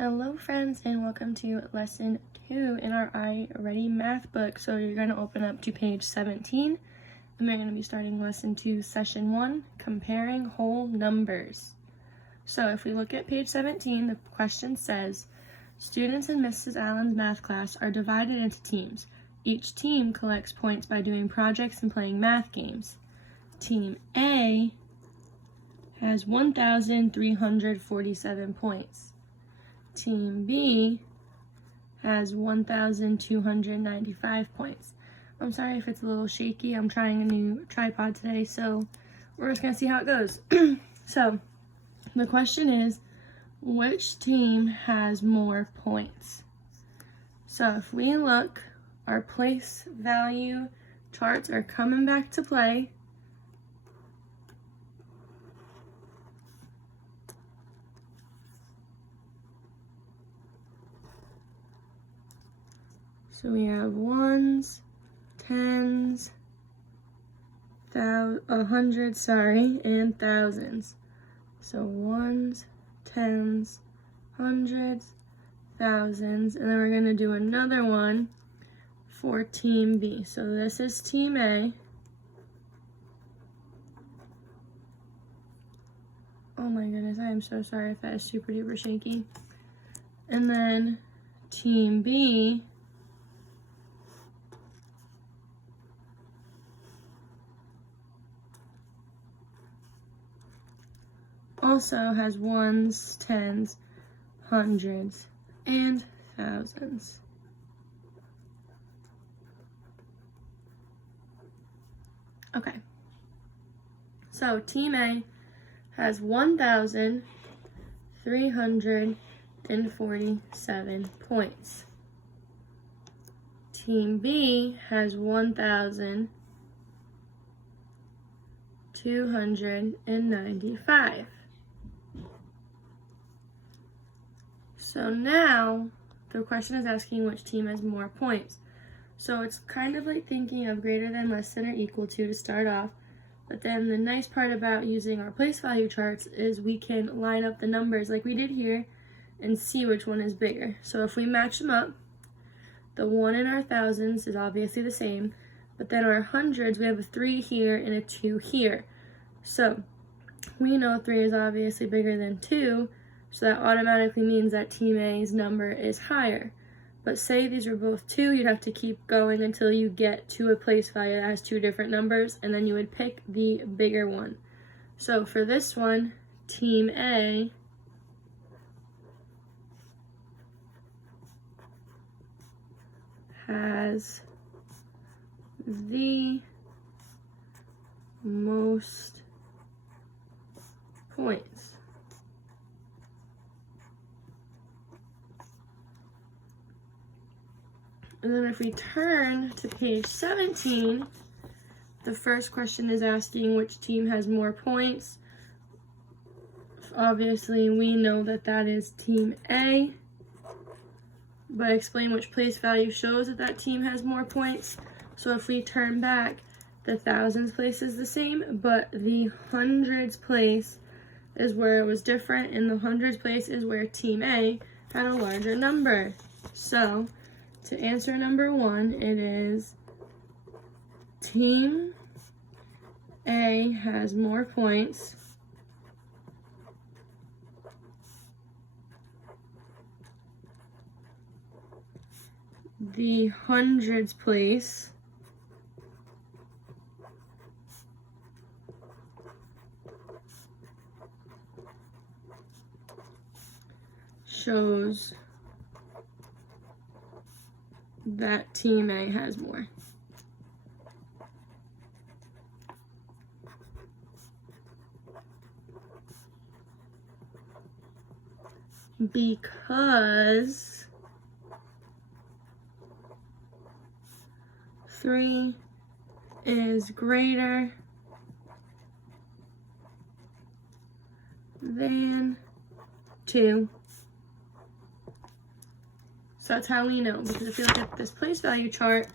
Hello friends, and welcome to lesson 2 in our iReady math book. So you're going to open up to page 17 and we're going to be starting lesson 2, session 1, comparing whole numbers. So if we look at page 17, the question says, students in Mrs. Allen's math class are divided into teams. Each team collects points by doing projects and playing math games. Team A has 1,347 points. Team B has 1,295 points. I'm sorry if it's a little shaky. I'm trying a new tripod today, so we're just going to see how it goes. So the question is, which team has more points? So if we look, our place value charts are coming back to play. So we have ones, tens, hundreds, and thousands. So ones, tens, hundreds, thousands, and then we're going to do another one for team B. So this is team A. Oh my goodness, I am so sorry if that is super duper shaky. And then team B also has ones, tens, hundreds, and thousands. Okay, so team A has 1,347 points. Team B has 1,295. So now the question is asking which team has more points. So it's kind of like thinking of greater than, less than, or equal to start off. But then the nice part about using our place value charts is we can line up the numbers like we did here and see which one is bigger. So if we match them up, the 1 in our thousands is obviously the same, but then our hundreds, we have a 3 here and a 2 here. So we know 3 is obviously bigger than 2, so that automatically means that team A's number is higher. But say these were both 2, you'd have to keep going until you get to a place value that has 2 different numbers, and then you would pick the bigger one. So for this one, team A has the most points. And then if we turn to page 17, the first question is asking which team has more points. Obviously, we know that that is team A, but explain which place value shows that that team has more points. So if we turn back, the thousands place is the same, but the hundreds place is where it was different, and the hundreds place is where team A had a larger number. So to answer number 1, it is team A has more points. The hundreds place shows that team A has more. Because 3 is greater than 2. So that's how we know, because if you look at this place value chart,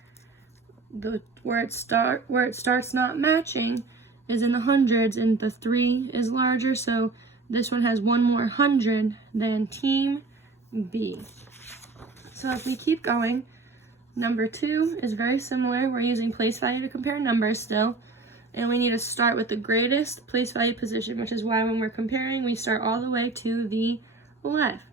where it starts not matching is in the hundreds, and the 3 is larger, so this one has one more hundred than team B. So if we keep going, number 2 is very similar. We're using place value to compare numbers still. And we need to start with the greatest place value position, which is why when we're comparing, we start all the way to the left.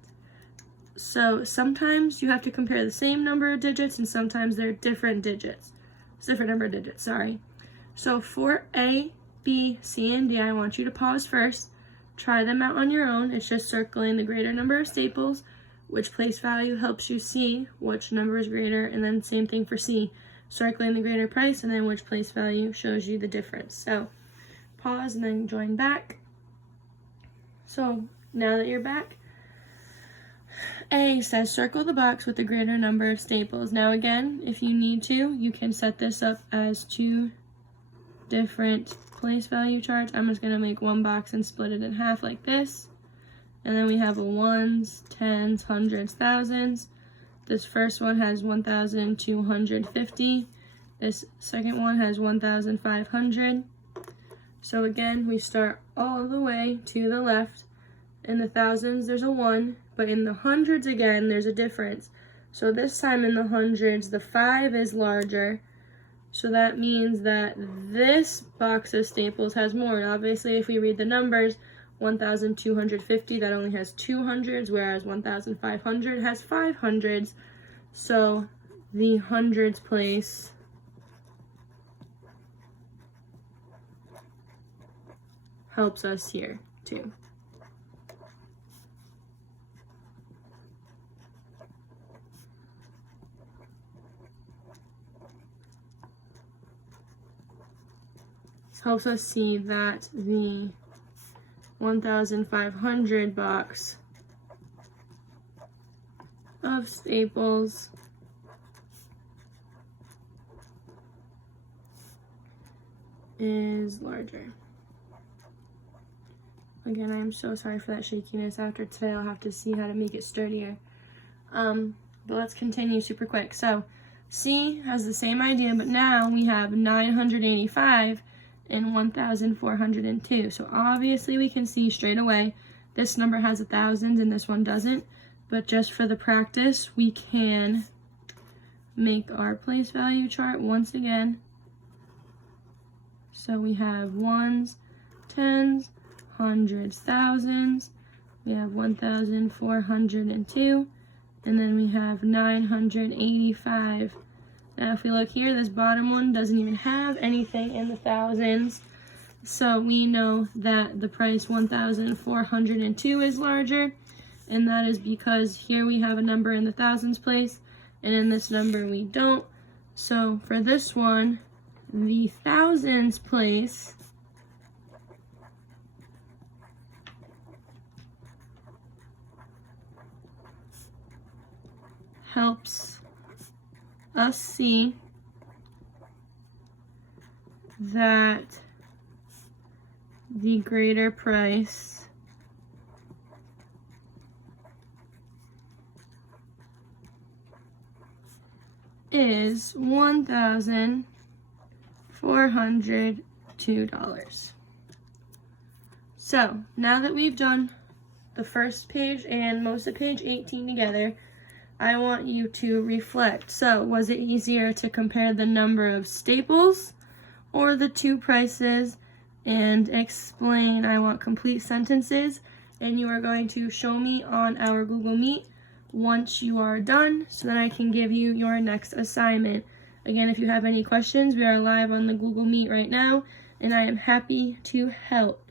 So sometimes you have to compare the same number of digits, and sometimes they're different digits. It's different number of digits, sorry. So for A, B, C, and D, I want you to pause first. Try them out on your own. It's just circling the greater number of staples, which place value helps you see which number is greater, and then same thing for C. Circling the greater price, and then which place value shows you the difference. So pause and then join back. So now that you're back, A says circle the box with the greater number of staples. Now again, if you need to, you can set this up as 2 different place value charts. I'm just going to make one box and split it in half like this. And then we have a ones, tens, hundreds, thousands. This first one has 1,250. This second one has 1,500. So again, we start all the way to the left. In the thousands, there's a 1, but in the hundreds, again, there's a difference. So this time in the hundreds, the 5 is larger. So that means that this box of staples has more. And obviously, if we read the numbers, 1,250, that only has 2 hundreds, whereas 1,500 has 5 hundreds. So the hundreds place helps us here too. This helps us see that the 1,500 box of staples is larger. Again, I'm so sorry for that shakiness. After today, I'll have to see how to make it sturdier. But let's continue super quick. So C has the same idea, but now we have 985 and 1,402. So obviously we can see straight away this number has 1,000 and this one doesn't. But just for the practice, we can make our place value chart once again. So we have ones, tens, hundreds, thousands. We have 1,402. And then we have 985. Now if we look here, this bottom one doesn't even have anything in the thousands. So we know that the price 1,402 is larger. And that is because here we have a number in the thousands place, and in this number we don't. So for this one, the thousands place helps us see that the greater price is $1,402. So now that we've done the first page and most of page 18 together, I want you to reflect. So was it easier to compare the number of staples or the 2 prices? And explain. I want complete sentences, and you are going to show me on our Google Meet once you are done, so that I can give you your next assignment. Again, if you have any questions, we are live on the Google Meet right now, and I am happy to help.